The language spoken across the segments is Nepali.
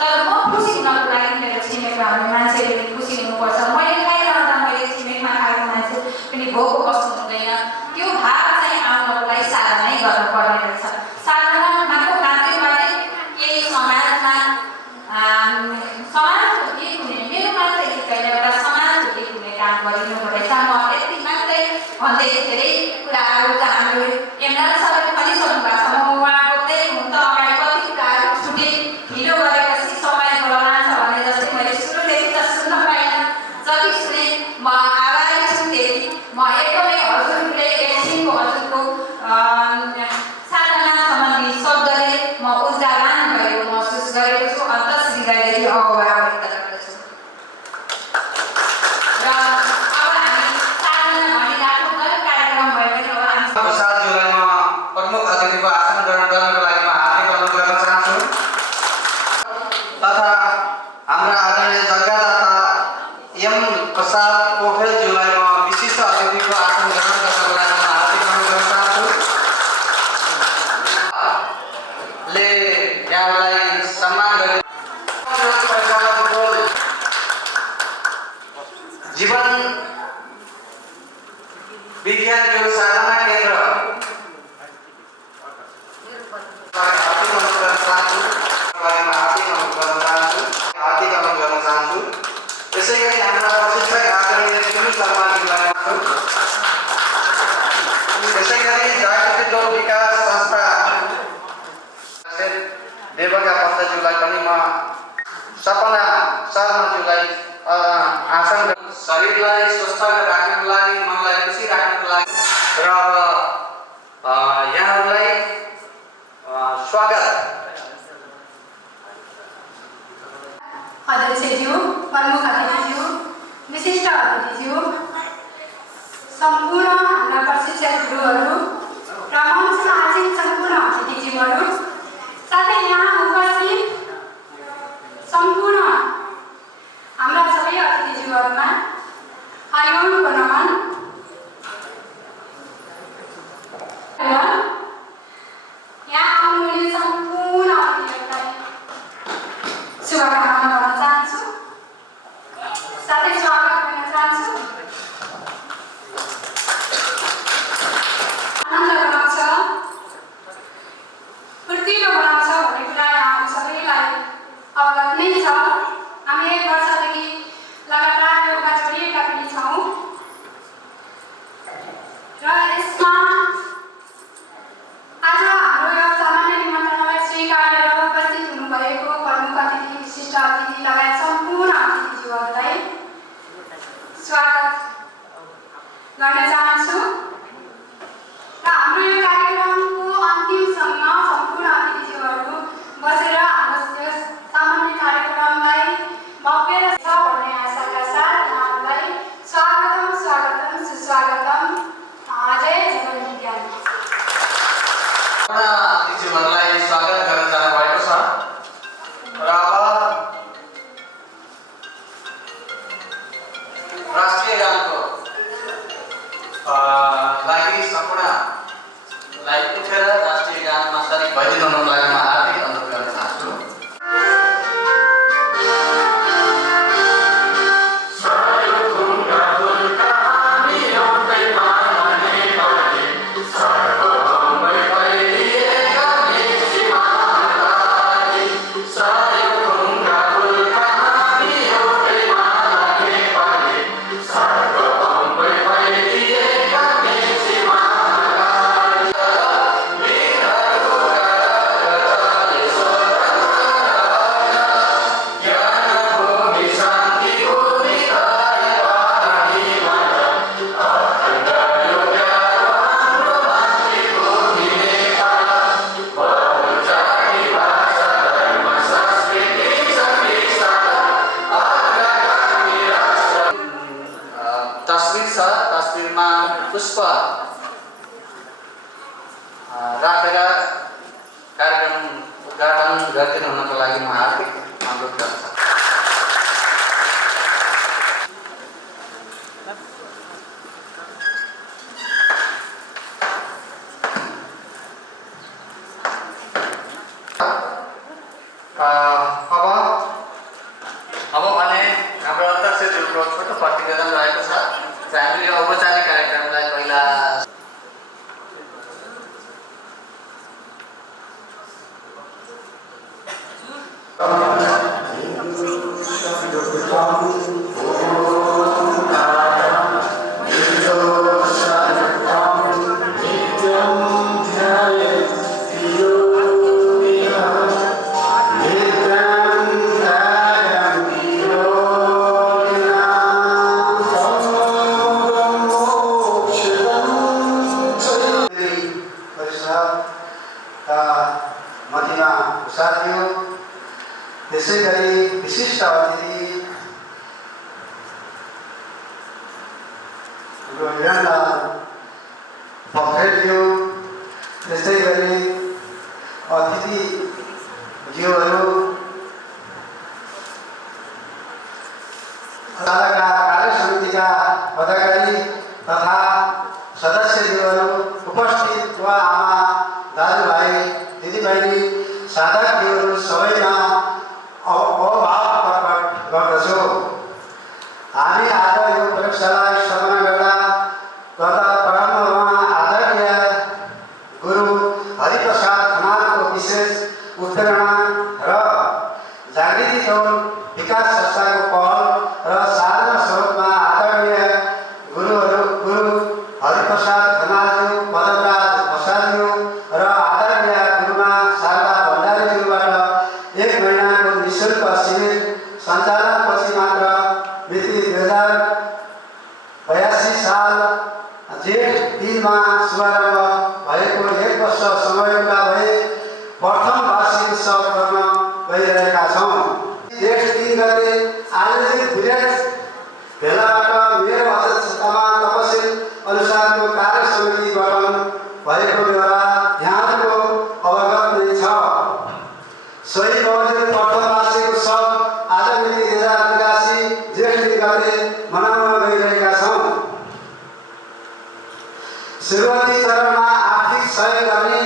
तर म खुसी हुनको लागि मेरो छिमेकमा हुने मान्छेले खुसी हुनुपर्छ। मैले खाइरहँदा मैले छिमेकमा खाएको मान्छे पनि भोको बस्नु हुँदैन। त्यो भाव चाहिँ आउनलाई साधना नै गर्नुपर्ने रहेछ। साधनाको माध्यमबाट केही समाजमा समाजको हित हुने, मेरो मात्रै हित होइन, एउटा समाजको हित हुने काम गरिनु रहेछ। म यति मात्रै भन्दै धेरै कुराहरू त हाम्रो एमएल सरले भनिसक्नु भएको छ। म उहाँ बोल्दै हुँ त अगाडि कति कुराहरू छुटे, ढिलो गरेपछि समय बढाउँछ भने जस्तै मैले सुरुदेखि त सुन्न पाइनँ। जति सुने म आभारी छु। त्यति म एकदमै हजुरले एकछिनको हजुरको साधना सम्बन्धी शब्दले म ऊर्जावान भएको महसुस गरेको छु। अन्तर्हृदयदेखि आभार व्यक्त गर्दछु। र अब हामी साधना भनिराख्नु गयो कार्यक्रम भयो भने अब हामी 7 जुलाईमा प्रमुख अतिथिको आसन ग्रहण गर्नको लागि म हार्दिक अनुरोध गर्न चाहन्छु। तथा हाम्रा आदरणीय जग्गादाता एम प्रसाद पोखरेल जुलाईमा विशिष्ट अतिथिको आसन ग्रहण गर्नको लागि म हार्दिक अनुरोध गर्न चाहन्छु। ले यहाँलाई सम्मान गरे जीवन विज्ञान योग साधना केन्द्र हार्दिक अनुरोध गर्न चाहन्छु। त्यसै गरी हाम्रा प्रशिक्षक आदरणीय सुनिल शर्माज्यूलाई त्यसै गरी जागृति दल विकास संस्था देवका पन्तज्यूलाई पनि म सपना शर्माज्यूलाई आसन शरीरलाई स्वस्थ राख्नको लागि, मनलाई खुसी राख्नको लागि र अब यहाँहरूलाई स्वागत। अध्यक्षज्यू, प्रमुख अतिथिज्यू, विशिष्ट अतिथिज्यू, सम्पूर्ण हाम्रा प्रशिक्षक गुरुहरू र मञ्चमा आसीन सम्पूर्ण अतिथिज्यूहरू, साथै यहाँ उपस्थित सम्पूर्ण हाम्रा सबै अतिथिज्यूहरूमा हरिओमको नमन। यहाँ आउनुहुने सम्पूर्ण अतिथिहरूलाई शुभकामना भन्न चाहन्छु, साथै स्वागत गर्न चाहन्छु। आनन्द बनाउँछ, फुर्तिलो बनाउँछ भन्ने कुरा यहाँ सबैलाई अवगत नै छ। हामी 1 वर्षदेखि लगातार योगमा जोडिएका पनि छौँ र यसमा आज हाम्रो यो सामान्य निमन्त्रणालाई स्वीकारेर उपस्थित हुनुभएको प्रमुख अतिथि, विशिष्ट अतिथि लगायत सम्पूर्ण अतिथिज्यूहरूलाई स्वागत गर्न चाहन्छु। र हाम्रो यो कार्यक्रमको अन्तिमसम्म सम्पूर्ण अतिथिज्यूहरू बसेर हाम्रो यो सामान्य कार्यक्रमलाई भव्य र छ भन्ने आशाका साथ यहाँहरूलाई स्वागतम स्वागतम सुस्वागतम। जय जीवन विज्ञान। अतिथिहरूलाई स्वागत गर्न जानुभएको छ र अब राष्ट्रिय गानको लागि सम्पूर्णलाई उठेर राष्ट्रिय गानमा सरिक भइदिनुको लागि म हार्दिक अनुरोध गर्न चाहन्छु। तस्बिरमा पुष्प राखेर कार्यक्रम उद्घाटन गरिदिनु हुनको लागि म हार्दिक अनुरोध गर्न चाहन्छु। अब हाम्रो छोटो प्रतिवेदन रहेको छ र हामीले यो औपचारिक कार्यक्रमलाई पहिला मध्यमा साथीहरू, त्यसै गरी विशिष्ट अतिथि हिरणलाल पोखरेलज्यू, त्यसै गरी अतिथिज्यूहरू, कार्य समितिका पदाधिकारी तथा सदस्यज्यूहरू, उपस्थित बुवा आमा दाजुभाइ दिदीबहिनी साधकज्यूहरू सबैमा अभाव प्रकट गर्दछु। हामी आज यो प्रयोगशाला स्थापना गर्दा प्रारम्भमा आदरणीय गुरु हरिप्रसाद खनालको विशेष उत्प्रेरणा र जागृति तौल विकास संस्थाको पहल र साधना स्वरूपमा आदरणीय गुरु हरिप्रसाद खनालज्यू, पदमराज बसालज्यू र आदरणीय गुरुमा शारदा भण्डारीज्यूबाट 1 महिनाको निःशुल्क शिविर सञ्चालनपछि मात्र मिति 2082 साल जेठ 3 मा शुभारम्भ भएको 1 वर्ष समयका भए प्रथम वार्षिक उत्सव गर्न गइरहेका छौँ। जेठ 3 गते आयोजित विराट भेलाबाट मेरो अध्यक्षतामा तपसिल अनुसारको कार्य समिति गठन भएको बेहोरा यहाँको अवगत नै छ। सोही बमोजिम प्रथम वार्षिक उत्सव आज मिति 2082 जेठ 3 गते मनाउन गइरहेका छौँ। सुरुवाती चरणमा आर्थिक सहयोग गर्ने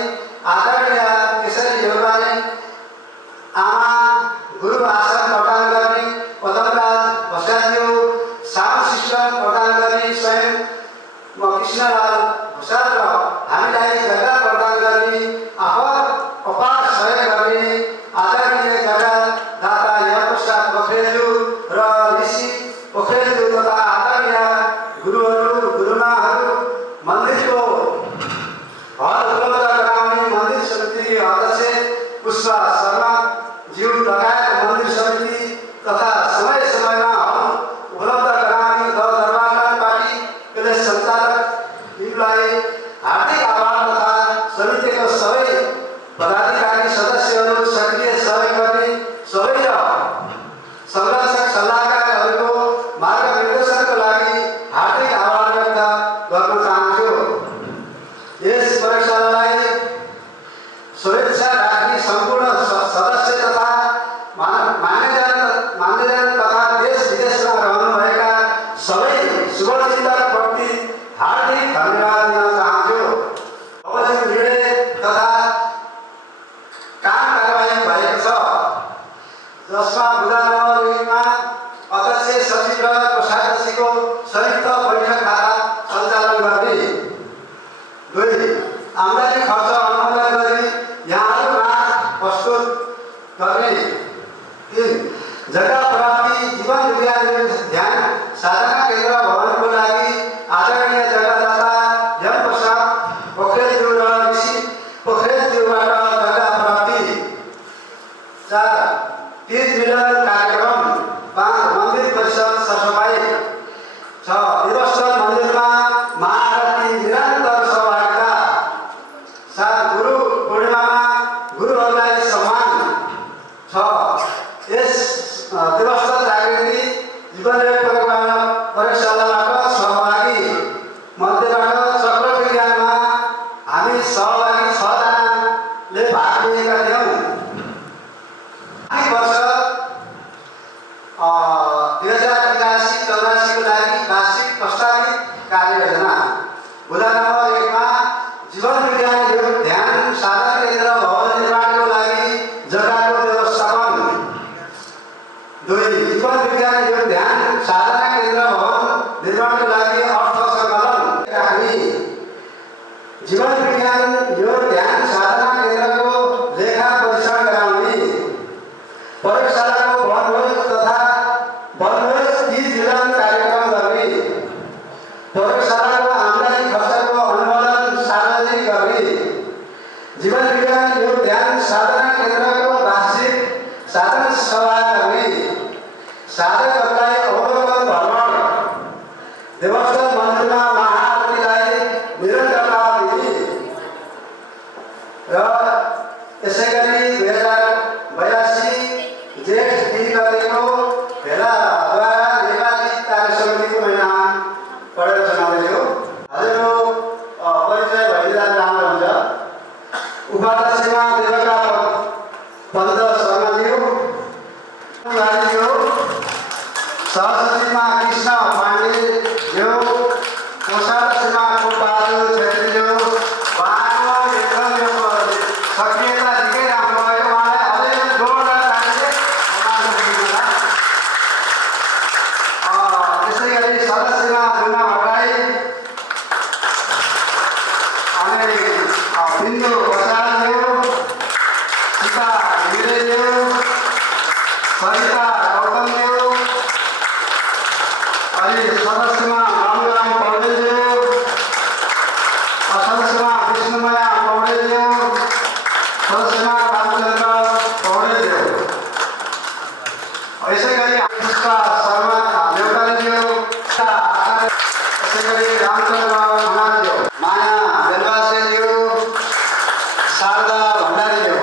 आदरणीय केशरी योगबाले, आमा गुरु आसन प्रदान गर्ने पदमराज बसालज्यू, साउन्ड सिस्टम प्रदान गर्ने स्वयं कृष्णलाल भुषाल र हामीलाई जग्गा प्रदान गर्ने अपार सहयोग गर्ने आदरणीय जग्गादाता यमप्रसाद पोखरेलज्यू र ऋषि पोखरेलज्यू तथा आदरणीय गुरुहरू, गुरुमाहरू, मन्दिरको हल उपलब्ध गराउने मन्दिर समितिकी अध्यक्ष पुष्पा शर्माज्यू लगायत मन्दिर समिति तथा समय समयमा हल उपलब्ध गराउने दरबार पार्टी कलेज सञ्चालकलाई हार्दिक आभार तथा समितिको सबै पदाधिकारी सदस्यहरू, सक्रिय सहयोग गर्ने सबै र संरक्षक सल्लाहकारहरूको मार्गनिर्देशनको लागि हार्दिक आभार व्यक्त गर्न चाहन्छु। यस प्रयोगशालालाई शुभेच्छा राख्ने सम्पूर्ण सदस्य तथा मान्यजन तथा देश विदेशमा रहनुभएका सबै शुभचिन्तकप्रति हार्दिक धन्यवाद दिन चाहन्छु। बमोजिम निर्णय तथा काम कारबाही भएको छ, जसमा बुधा नम्बर 1 मा अध्यक्ष, सचिव र कोषाध्यक्षको संयुक्त बैठक खाता सञ्चालन गर्ने। 2 आम्दानी खर्च अनुमोदन गरी यहाँहरूमा प्रस्तुत गर्ने। 3 जग्गा प्राप्ति जीवन विज्ञान ध्यान साधना केन्द्र भवनको लागि आदरणीय जग्गादाता यमप्रसाद पोखरेलज्यू र ऋषि पोखरेलज्यूबाट जग्गा प्राप्ति। 4 तीज मिलन कार्यक्रम। 5 मन्दिर परिसर सरसफाइ। 6 दिवसस्थल मन्दिरमा महाआरती निरन्तर सहभागिता। 7 गुरु पूर्णिमामा गुरुहरूलाई सम्मान। 6 यस दिवसस्थल जागृति जीवनयोग प्रयोगशालाबाट सहभागी मध्येबाट चक्र विज्ञानमा हामी सहभागी 6 जनाले भाग लिएका थियौँ। आर्थिक वर्ष 2083-84 को लागि वार्षिक प्रस्तावित कार्ययोजना। बुधा नम्बर 1 मा जीवन विज्ञान योग ध्यान साधना केन्द्र भवन निर्माणको लागि जग्गाको व्यवस्थापन। 2 जीवन विज्ञान योग ध्यान साधना केन्द्र प्रयोगशालाको वनभोज तथा वनभोज 30 जुलाई कार्यक्रम गर्ने, प्रयोगशालाको आम्दानी खर्चको अनुमोदन सार्वजनिक गर्ने, जीवन विज्ञान योग ध्यान साधना केन्द्रको वार्षिक साधना सभा गर्ने, साधकहरूलाई अवलोकन भ्रमण, देवस्थल मन्दिरमा महाआरतीलाई निरन्तरता दिने र यसै गरी 2082 जेठ 3 गतेको भेलाद्वारा नेपाली कार्य समितिको परिणाम पढेर सुनाउँदैछु। हजुरको परिचय भइदिँदा राम्रो हुन्छ। उपाध्यक्षमा देवका पन्त शर्माज्यू, सहसचिवमा कृष्ण पाण्डेज्यू, कोषाध्यक्षमा कुलबहादुर छेत्रीज्यू, उहाँको एकदम यो सक्रियता निकै राम्रो भयो। उहाँलाई अझै जोरदार तालीले सम्मान दिनुहोला। त्यसै गरी सदस्यमा जुना भट्टराई अनि बिन्दु बसालज्यू, सीता घिमिरेज्यू, सरिता गौतमज्यू, अनि सदस्यमा रामराम पौडेलज्यू, सदस्यमा विष्णुमया पौडेलज्यू, सदस्यमा रामचन्द्र पौडेलज्यू। यसै गरी पुष्पा शर्मा देवकालीज्यू, यसै गरी रामचन्द्र खनालज्यू, माया बेलवासेज्यू, शारदा भण्डारीज्यू।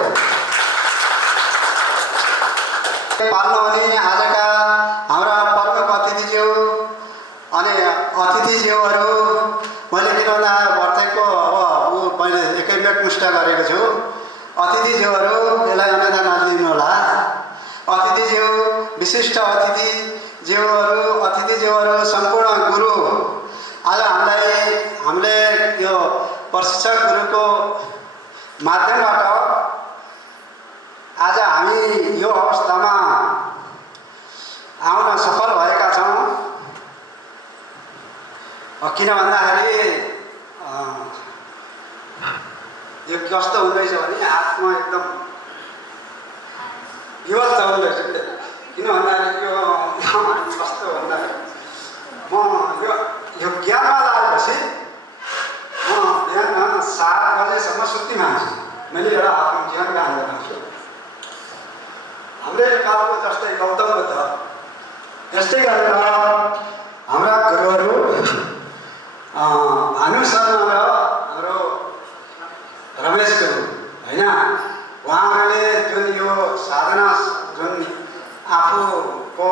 पाल्नु हुने आजका हाम्रा प्रमुख अतिथिज्यू अनि अतिथिज्यूहरू, मैले किन भन्दा वर्तैको अब मैले एकै एकमुष्ट गरेको छु। अतिथिज्यूहरू यसलाई अन्यथा नलिनु होला। अतिथिज्यू, विशिष्ट अतिथिज्यूहरू, सम्पूर्ण गुरु, आज हामीले यो प्रशिक्षक गुरुको माध्यमबाट आज हामी यो अवस्थामा आउन सफल भएका छौँ। किन भन्दाखेरि यो कस्तो हुँदैछ भने आत्मा एकदम विवश हुँदैछ। किन भन्दाखेरि यो कस्तो भन्दाखेरि म यो ज्ञानमा लागेपछि म बिहान 7 बजेसम्म सुत्तीमा छु। मैले एउटा आत्मज्ञान काम गर्छु। हाम्रै कालको जस्तै गौतम बुद्ध, यस्तै गरेर हाम्रा गुरुहरू भानु शर्मा र हाम्रो रमेश गुरु होइन, उहाँहरूले जुन यो साधना, जुन आफूको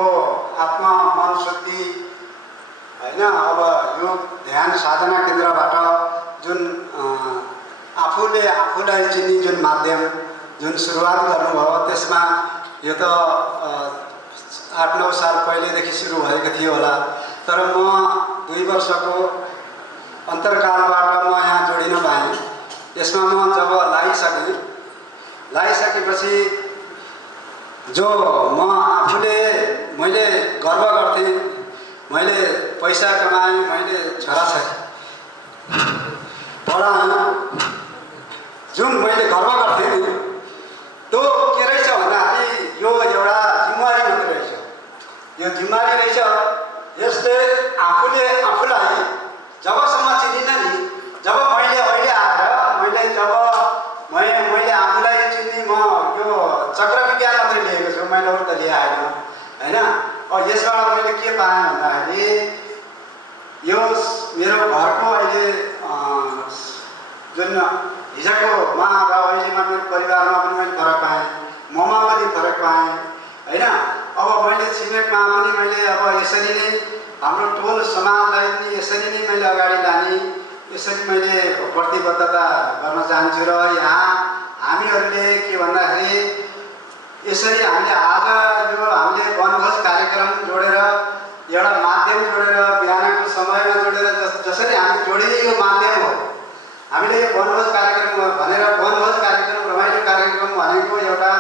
आत्मा मन शुद्धि होइन, अब यो ध्यान साधना केन्द्रबाट जुन आफूलाई चिन्ने जुन माध्यम जुन सुरुवात गर्नुभयो, त्यसमा यो त 8-9 साल पहिलेदेखि सुरु भएको थियो होला। तर म 2 वर्षको अन्तर्कालबाट म यहाँ जोडिन पाएँ। यसमा म जब लागिसकेपछि जो मैले गर्व गर्थेँ, मैले पैसा कमाएँ, मैले छोराछोरी पढाएँ, जुन मैले गर्व गर्थेँ नि, त्यो के रहेछ भन्दाखेरि यो एउटा जिम्मेवारी मात्रै रहेछ। यो जिम्मेवारी रहेछ। यसले आफूलाई जबसम्म चिनिन नि, जब मैले अहिले आएर मैले आफूलाई चिन्ने, म यो चक्र विज्ञान मात्रै लिएको छु, मैले अरू त लिए आएन होइन। अब यसबाट मैले के पाएँ भन्दाखेरि यो मेरो घरको अहिले जुन हिजोकोमा र अहिलेमा मेरो परिवारमा पनि मैले फरक पाएँ, ममा पनि फरक पाएँ होइन। अब मैले छिमेकमा पनि मैले अब यसरी नै हाम्रो टोल समाजलाई पनि यसरी नै मैले अगाडि लाने, यसरी मैले प्रतिबद्धता गर्न चाहन्छु। र यहाँ हामीहरूले के भन्दाखेरि यसरी हामीले आज यो हामीले वनभोज कार्यक्रम जोडेर, एउटा माध्यम जोडेर, बिहानको समयमा जोडेर, जसरी हामी जोडिने यो माध्यम हो। हामीले यो वनभोज कार्यक्रम भनेर, वनभोज कार्यक्रम रमाइलो कार्यक्रम भनेको एउटा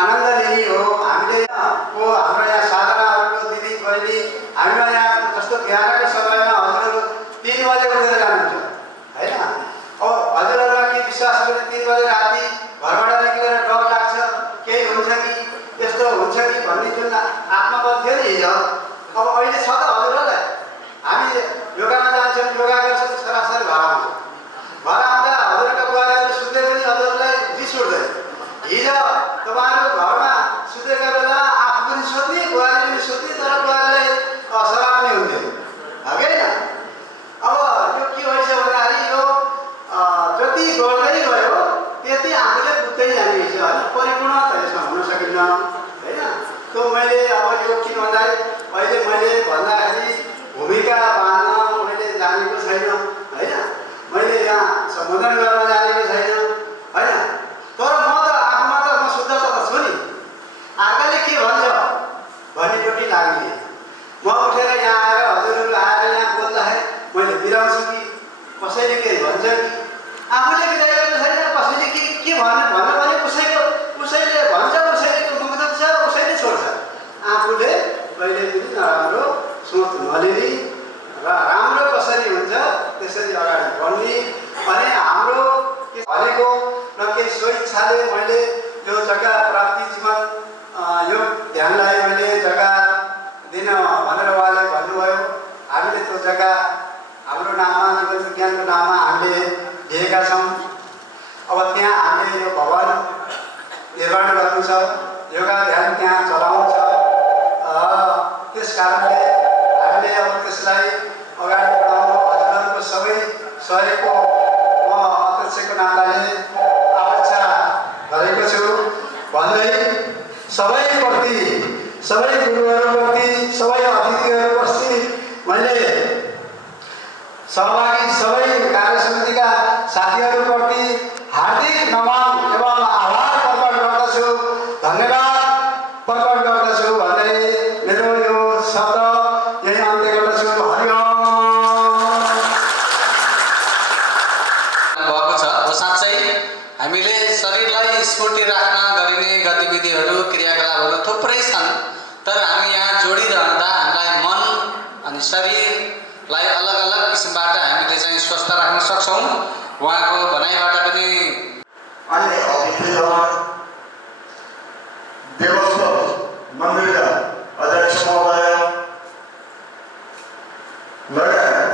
आनन्द लिने हो। हामीले हाम्रो यहाँ साधनाहरूको दिदी बहिनी, हामीलाई यहाँ जस्तो बिहानको समयमा हजुरहरू 3 बजे उठेर जानुहुन्छ होइन। अब हजुरहरूलाई के विश्वास गरे 3 बजे राति घरबाट निक्लेर डर लाग्छ, केही हुन्छ कि यस्तो हुन्छ कि भन्ने जुन आत्मबल थियो नि हिजो, अब अहिले छ त हजुरहरूलाई? हामी योगामा जान्छौँ, योगा गर्छौँ, सरासर घर आउँछौँ। घर आउँदा हजुरका बुहारीहरू सुत्दै पनि हजुरलाई रिस उठ्दैन। हिजो तपाईँहरूको घरमा सुतेका बेला आफू पनि सोध्ने, बुहारी पनि सोध्ने, तर बुहारीलाई सराप पनि हुन्थ्यो, हो कि होइन? अब यो के भइछ भन्दाखेरि यो जति गर्दै गयो त्यति आफूले बुझ्दै जाने रहेछ होइन, परिपूर्ण त यसमा हुन सकिन्न होइन। त्यो मैले अब यो किन भन्दाखेरि अहिले मैले भन्दाखेरि भूमिका बाँध्न मैले जानेको छैन होइन, मैले यहाँ सम्बोधन गर्न जानेको छैन होइन। तर म त आफूमा त म शुद्ध त छु नि, अर्काले के भन्छ भन्नेपट्टि लाग्ने। म उठेर यहाँ आएर हजुरहरू आएर यहाँ बोल्दाखेरि मैले बिराउँछु कि कसैले केही भन्छ कि आफूले बिराइरहेको छैन, कसैले के भन्नु भने उसैले भन्छ, उसैले दुख्छ, उसैले छोड्छ। आफूले कहिले पनि नराम्रो सोच नलिने र राम्रो कसरी हुन्छ त्यसरी अगाडि बढ्ने। अनि हाम्रो भनेको न केही स्वेच्छाले मैले यो जग्गा प्राप्ति जीवन यो ध्यानलाई मैले जग्गा दिन भनेर उहाँले भन्नुभयो। हामीले त्यो जग्गा हाम्रो नाममा जीवन विज्ञानको नाममा हामीले लिएका छौँ। अब त्यहाँ हामीले यो भवन निर्माण गर्नु छ, योगा ध्यान त्यहाँ चलाउनु छ। त्यस कारणले हामीले अब त्यसलाई अगाडि बढाउनु हजुरहरूको सबै सहयोगको म अध्यक्षको नाताले अपेक्षा गरेको छु भन्दै सबैप्रति, सबै गुरुहरूप्रति, सबै अतिथिहरूप्रति मैले सहभागी सबै कार्य समितिका साथीहरूप्रति हार्दिक नमन एवं आभार प्रकट गर्दछु, धन्यवाद प्रकट गर्दछु भन्दै मेरो यो शब्द यही अन्त्य गर्दछु। हरिओम। भएको छ साँच्चै हामीले शरीरलाई स्फूर्ति राख्न गरिने गतिविधिहरू क्रियाकलापहरू थुप्रै छन्, तर हामी यहाँ जोडिरहँदा हामीलाई मन अनि शरीरलाई अलग अलग किसिमबाट हामीले चाहिँ स्वस्थ राख्न सक्छौँ। उहाँको भनाइबाट पनि अन्य अतिथिगण, देवस्थल मन्दिरका अध्यक्ष महोदय लगायत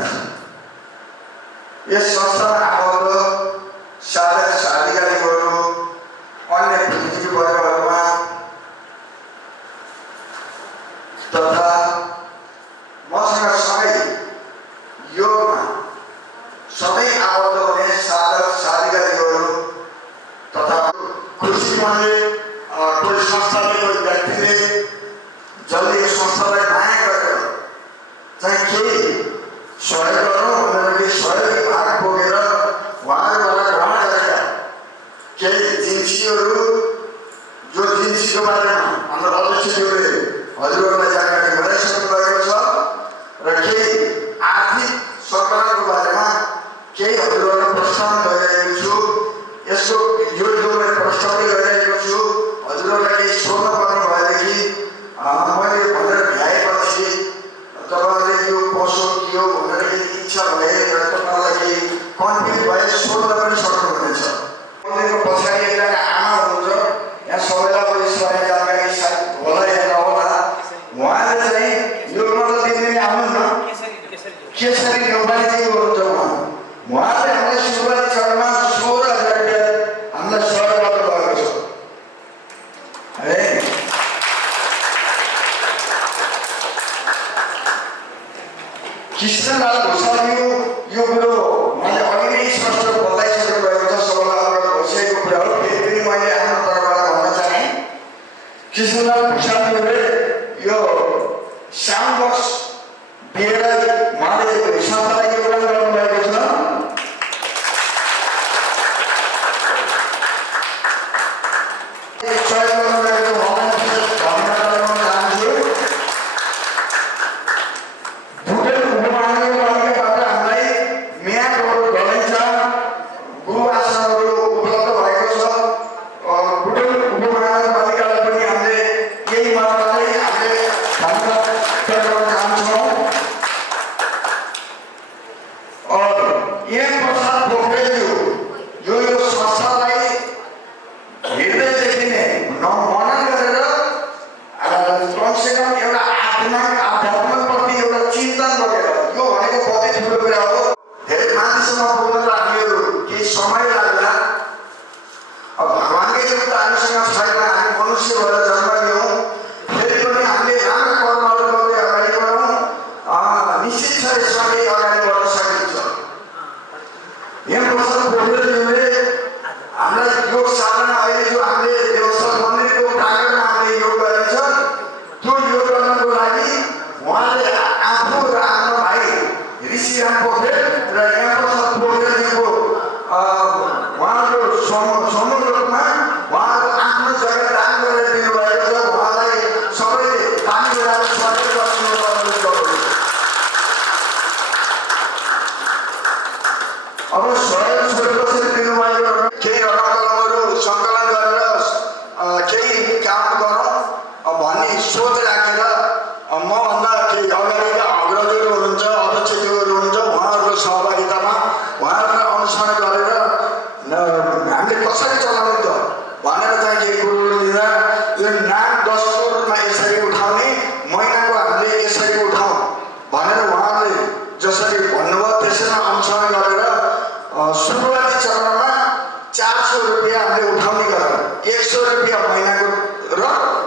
यस संस्थामा आबद्ध साधक साधिकारीहरू, अन्य प्रतिनिधिवर्गहरूमा तथा मसँग सँगै योगमा सधैँ आबद्ध हुने साधक साधिकारीहरू तथा खुसी मनले कोही संस्थाले, कोही व्यक्तिले जसले यो संस्थालाई माया गरेर चाहिँ केही सहयोग गरौँ भनेर सहयोग भाग बोकेर उहाँहरूबाट ग्रहण गरेका केही जिन्सीहरू, जो जिन्सीको बारेमा हाम्रो अध्यक्षज्यूले हजुरहरूलाई जानकारी गराइसक्नु भएको छ र केही आर्थिक सङ्कलनको बारेमा केही हजुरहरूलाई प्रस्ताव गरिरहेको छु। यसको यो मैले प्रस्ताव गरिरहेको छु। हजुरहरूलाई केही सोध्न पर्ने भएदेखि मैले भनेर भ्याएपछि तपाईँहरूले यो कसो के हो भनेर यदि इच्छा भए र तपाईँलाई केही कन्फ्लिक्ट भए सोध्न पनि सक्नुहुनेछ। मन्दिरको पछाडि एकजना आमा हुनुहुन्छ, यहाँ सबैलाई पनि यसबारे जानकारी होला या नहोला। उहाँले चाहिँ यो मतलब दिने आउनु न केसरी नेपालीजी हुनुहुन्छ। उहाँले हामीलाई सुरुवाती चरणमा 16,000 रुपियाँ हामीलाई सहयोग गर्नुभएको छ है। कृष्णलाल घोषालज्यू यो कुरो मैले अघि नै स्पष्ट बताइसक्नु भएको छ, सबैलाई अवगत भइसकेको कुरा हो। फेरि पनि मैले आफ्नो तर्फबाट भन्न चाहेँ, कृष्णलाल घोषालज्यूले यो साउन्ड बक्स दिएर उहाँले संस्थालाई योगदान गर्नुभएको छ। सहयोग गर्नुभएको उहाँलाई धन्यवाद दिन चाहन्छु। भुटेल उपमहानगरपालिकाबाट हामीलाई म्याटहरू गलैँचा गुरु आसनहरू उपलब्ध भएको छ। भुटेल उपमहानगरपालिकालाई पनि हामीले यही मार्फतले हामीले धन्यवाद व्यक्त गर्न चाहन्छौँ। दिमाग अध्यात्मप्रति एउटा चिन्तन गरेर यो भनेको कति ठुलो कुरा हो। धेरै मान्छेसँग बोल्न हामीहरू केही समय लाग्ला। अब भगवानकै एउटा हामीसँग छैन, हामी मनुष्य भएर जन्म लियौँ, फेरि पनि हामीले राम्रो कर्महरू गर्दै अगाडि बढौँ, निश्चित छ यसमा केही अगाडि बढ्न सकिन्छ। यहाँ प्रसाद पोखरेलज्यूले हामीलाई योग साधना अहिले जो हामीले देवस्थल मन्दिरको प्राङ्गणमा हामीले योग गरेको छ, त्यो योग गर्नको लागि उहाँले आफू र आफ्नो भाइ ऋषिराम पोखरेल र यहाँ प्रसाद पोखरेलज्यूको उहाँको समूह रूपमा उहाँको आफ्नो जग्गा दान गरेर दिनुभएको छ। उहाँलाई सबैले ताली बजाएर स्वागत गर्नु अनुरोध गर्छु। अब सहयोग छोडेपछि दिनुभएको केही रकमहरू सङ्कलन गरेर केही काम गरौँ भन्ने सोच राखेर मभन्दा केही अगाडिका अग्रजहरू हुनुहुन्छ, अध्यक्षज्यूहरू हुनुहुन्छ, उहाँहरूको सहभागितामा उहाँहरूलाई अनुसरण गरेर हामीले कसरी चलाउने त भनेर चाहिँ केही कुरो लिँदा यो नाम दस्तुरमा यसरी उठाउने, महिनाको हामीले यसरी उठाउँ भनेर उहाँहरूले जसरी भन्नुभयो त्यसैमा अनुसरण गरेर सुरुवाती चरणमा 400 रुपियाँ हामीले उठाउने गरेर 100 रुपियाँ महिनाको र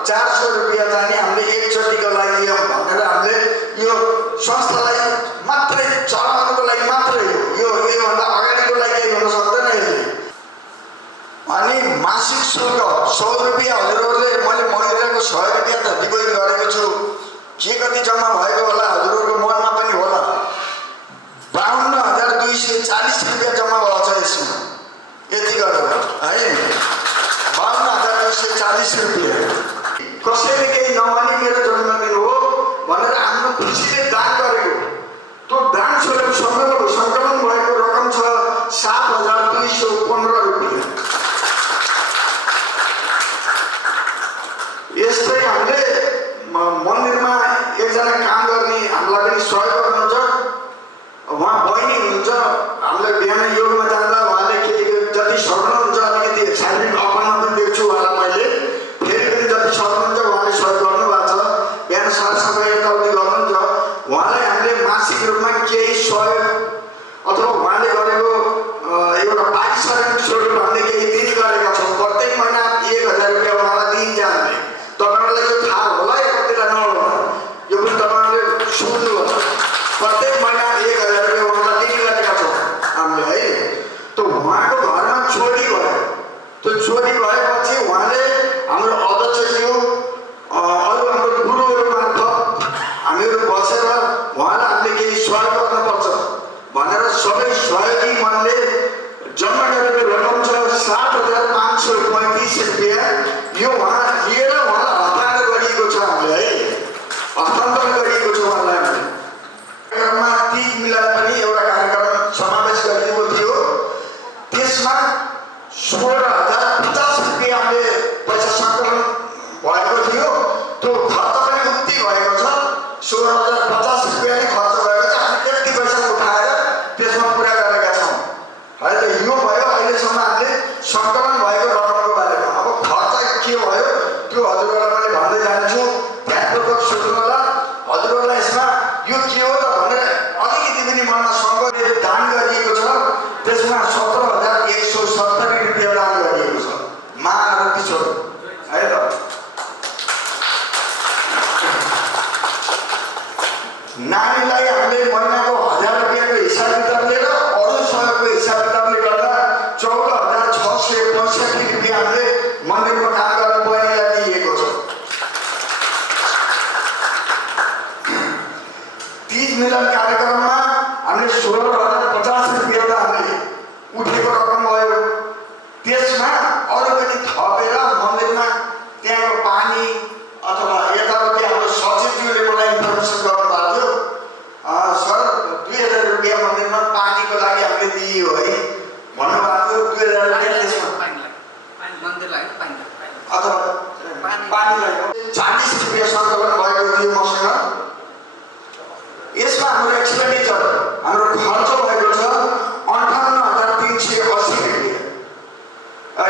400 रुपियाँ चाहिँ हामीले एकचोटिको लागि भनेर हामीले यो संस्थालाई मात्रै चलाउनको लागि मात्रै हो। योभन्दा अगाडिको लागि केही हुन सक्दैन यसले। अनि मासिक शुल्क 100 रुपियाँ हजुरहरूले मैले महिनाको 100 रुपियाँ त डिपोजिट गरेको छु, के कति जम्मा भएको होला हजुरहरूको मनमा पनि होला। 52,240 रुपियाँ जम्मा भएको छ यसमा, यति गरेर है 52,240 रुपियाँ। कसैले केही नभनी मेरो जन्मदिन हो भनेर आफ्नो खुसीले दान गरेको, त्यो दान स्वरूप सङ्कलन भएको रकम छ 7,215 रुपियाँ। यस्तै हामीले मन्दिरमा एकजना काम गर्ने हामीलाई पनि सहयोग गर्नुहुन्छ, उहाँ बहिनी हुनुहुन्छ। हामीले बिहान योगमा जाँदा उहाँले केही जति सक्नुहुन्छ अलिकति शारीरिक अपना पनि देख्छु उहाँलाई मैले, फेरि पनि जति सक्नुहुन्छ उहाँले सहयोग गर्नुभएको छ। बिहान सरसफाइ यताउति गर्नुहुन्छ, उहाँलाई हामीले मासिक रूपमा केही सहयोग अथवा उहाँले गरेको एउटा पारिश्रमिक स्वरूप हामीले केही दिने गरेका छौँ। प्रत्येक महिना 1,000 रुपियाँ उहाँलाई दिइन्छ। हामीले तपाईँहरूलाई यो थाहा होला या कतिलाई नहोला, यो पनि तपाईँहरूले सोध्नु होला। प्रत्येक महिना 1,000 रुपियाँ उहाँलाई दिने गरेका छौँ हामीले है। त्यो उहाँको घरमा चोरी भयो, त्यो चोरी भएपछि उहाँले हाम्रो अध्यक्षज्यू अरू हाम्रो गुरुहरू मार्फत हामीहरू बसेर उहाँलाई हामीले केही सहयोग गर्नुपर्छ भनेर सबै सहयोगी मनले जम्मा गरेको रकम छ 7,535 रुपियाँ। यो उहाँ लिएर उहाँलाई हस्तान्तरण गरिएको छ हामीले है, हस्तान्तरण गरिएको छ उहाँलाई हामीले। कार्यक्रममा 30 मिलन पनि एउटा कार्यक्रम समावेश गरिएको थियो, त्यसमा 16,050 रुपियाँ हामीले पैसा सङ्कलन भएको थियो। त्यो खर्च पनि उति भएको छ, 16,050 रुपियाँ नै खर्च भएको छ। हामी त्यति पैसा उठाएर त्यसमा पुरा गरेका छौँ है त। यो भयो अहिलेसम्म हामीले सङ्कलन भएको रकमको बारेमा। अब खर्च के भयो त्यो हजुरहरूलाई मैले भन्दै जान्छु, ध्यानपूर्वक सुन्नु होला। हजुरहरूलाई यसमा यो के हो त भनेर अलिकति पनि मनमा सङ्कटले दान गरिएको छ, त्यसमा 17,170 रुपियाँ दान गरिएको छ माहरू किशोर है त। नानीलाई हामीले महिनाको 1,000 रुपियाँको हिसाब किताब लिएर अरू सहयोगको हिसाब किताबले गर्दा 14,665 रुपियाँ हामीले मन्दिरमा काम गरेर बहिनीलाई दिएको छ। 30 मिलन कार्यक्रममा हामीले 16,050 रुपियाँ त हामीले उठेको रकम भयो। त्यसमा अरू पनि थपेर मन्दिरमा त्यहाँको पानी अथवा यताउति हाम्रो सचिवज्यूले मलाई इन्फर्मेसन गर्नुभएको थियो, सर 2,000 रुपियाँ मन्दिरमा पानीको लागि हामीले दियो है भन्नुभएको थियो। 2,000 रुपियाँ त्यसमा अथवा पानीलाई 40 रुपियाँ सङ्कलन भएको थियो मसँग। यसमा हाम्रो एक्सपेन्डिचर हाम्रो खर्च भएको छ 58,380 रुपियाँ।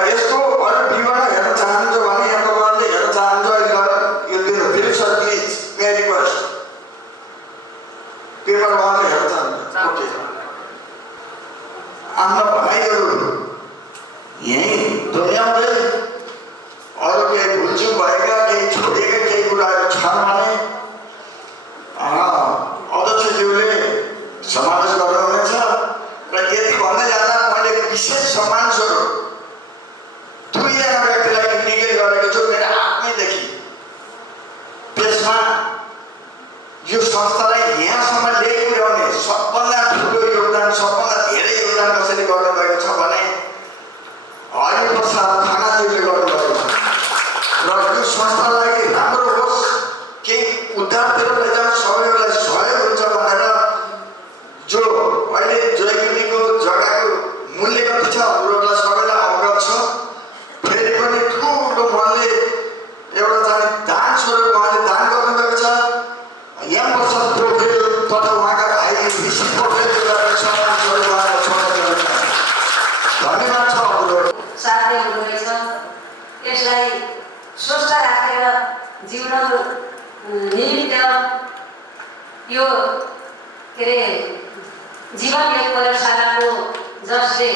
यसको अरू विवरण हेर्न चाहनुहुन्छ भने यहाँ तपाईँहरूले हेर्न चाहनुहुन्छ यो दिनु प्लिज मे रिक्वेस्ट। संस्थालाई यहाँसम्म ल्याइपुर्याउने सबभन्दा ठुलो योगदान, सबभन्दा धेरै योगदान कसैले गर्नुभएको छ भने हरिप्रसाद खनालजीले गर्नुभएको छ। र यो संस्थालाई राम्रो होस्, केही उद्धारतिर लैजाओस्, सबैलाई सहयोग हुन्छ भनेर जो अहिले जयगिरीको जग्गाको मूल्य कति छ हजुरहरूलाई सबैलाई अवगत छ। फेरि पनि ठुलो मनले एउटा जाने दान स्वरूप उहाँले दान गर्नुभएको छ। यहाँ प्रसाद पोखरेल तथा उहाँका भाइ ऋषि पोखरेलले सम्मान स्वरूप उहाँलाई छोड्नु छ। धन्यवाद छ हजुर। साध्य हुँदो रहेछ। यसलाई स्वस्थ राखेर जिउनको निमित्त यो के अरे जीवन योग प्रयोगशालाको जसले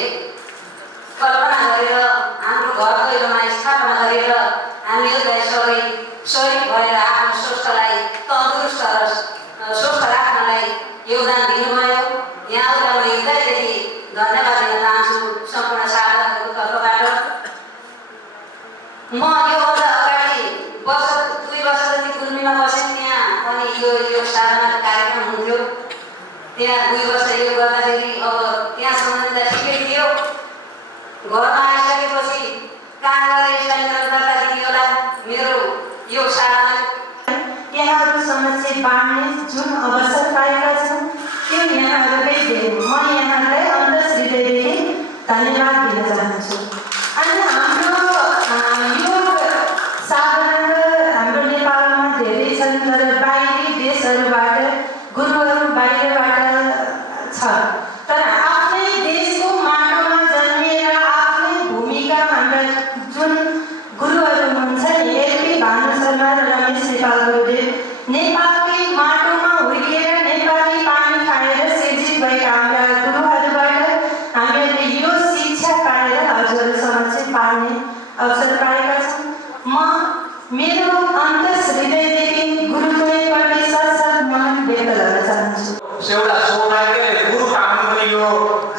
कल्पना गरेर हाम्रो घरको एउटामा स्थापना गरेर हामीहरूलाई सबै सहयोग भएर आफ्नो स्वास्थ्यलाई तन्दुरुस्त र स्वस्थ राख्नलाई योगदान दिनुभयो। यहाँहरूलाई म हृदयदेखि धन्यवाद दिन चाहन्छु सम्पूर्ण साधकहरूको तर्फबाट। म योभन्दा अगाडि 2 वर्ष जति गुल्मीमा बसेँ। त्यहाँ पनि यो साधनाको कार्यक्रम हुन्थ्यो। त्यहाँ 2 वर्ष यो गर्दाखेरि अब त्यहाँ सम्बन्धित ठिकै थियो। घरमा आइसकेपछि कहाँ गएर यसलाई निरन्तरता दिने होला मेरो यो साधना। यहाँहरू समक्ष बाँड्ने जुन अवसर पाएका छन् त्यो यहाँहरूकै देन। म यहाँहरूलाई अन्तर्हृदयदेखि धन्यवाद दिन चाहन्छु। अनि हाम्रो यो साधना हाम्रो नेपालमा धेरै छन्, तर बाहिरी देशहरूबाट गुरुहरू बाहिरबाट छ। तर आफ्नै देशको माटोमा जन्मिएर आफ्नै भूमिका हाम्रा जुन गुरुहरू हुनुहुन्छ नि, एलपी भानु शर्मा र रमेश नेपाल गुरुदेव, नेपालकै माटोमा हुर्किएर नेपाली पानी खाएर शिक्षित भएका हाम्रा गुरुहरूबाट हामीहरूले यो शिक्षा पाएर हजुरहरू समक्ष पाल्ने अवसर पाएका छौँ। म मेरो अन्तर्हृदयदेखि गुरुको एकपल्ट सत्सत मान व्यक्त गर्न चाहन्छु। एउटा सौभाग्य गुरु पाउनु पनि यो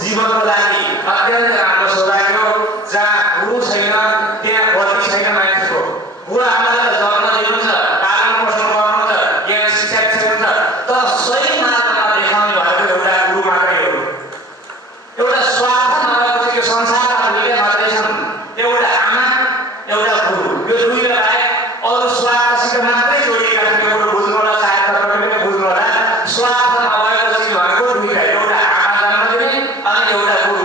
जीवनको लागि अत्यन्त राम्रो सौभाग्य हो। जहाँ गुरु छैन त्यहाँ गति छैन मान्छेको। बुवा आमाले त जन्म दिनुहुन्छ, पालन पोषण गर्नुहुन्छ, यहाँ शिक्षा दिनुहुन्छ, तर सही मार्गमा देखाउने भएको एउटा गुरु मात्रै हो। एउटा स्वार्थ नभएको यो संसारमा दुईले मात्रै छन्, एउटा आमा एउटा गुरु। यो दुईले बाहेक अरू स्वार्थसित मात्रै जोडिएका छन्। यो कुरो बुझ्नु होला, सायद तपाईँले पनि बुझ्नु होला। स्वार्थ नभएको चिज भनेको दुईटा, एउटा आमा जन्म दिने अनि एउटा गुरु।